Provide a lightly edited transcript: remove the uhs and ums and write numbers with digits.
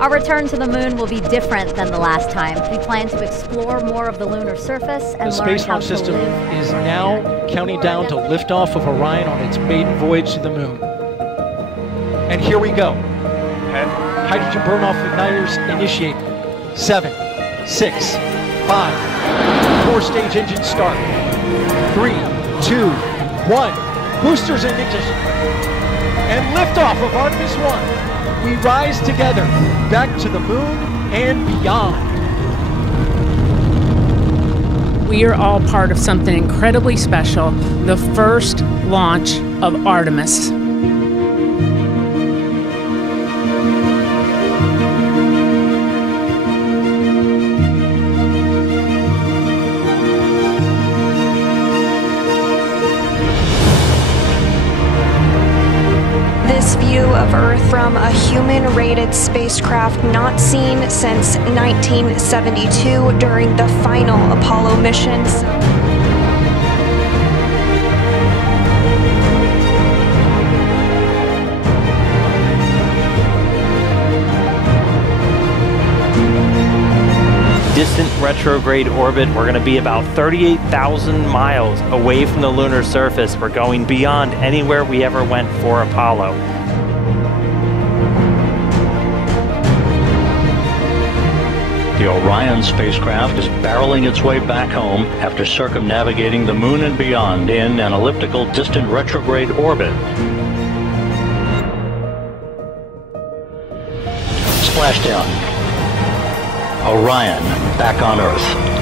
Our return to the moon will be different than the last time. We plan to explore more of the lunar surface and learn space how launch to system live. is now counting down to liftoff of Orion on its maiden voyage to the moon. And here we go. Hydrogen burn-off igniters initiate. 7, 6, 5. 4-stage engine start. 3, 2, 1. Boosters in ignition. And liftoff of Artemis I. We rise together back to the moon and beyond. We are all part of something incredibly special, the first launch of Artemis. This view of Earth from a human-rated spacecraft not seen since 1972 during the final Apollo missions. Distant retrograde orbit. We're going to be about 38,000 miles away from the lunar surface. We're going beyond anywhere we ever went for Apollo. The Orion spacecraft is barreling its way back home after circumnavigating the moon and beyond in an elliptical distant retrograde orbit. Splashdown. Orion back on Earth.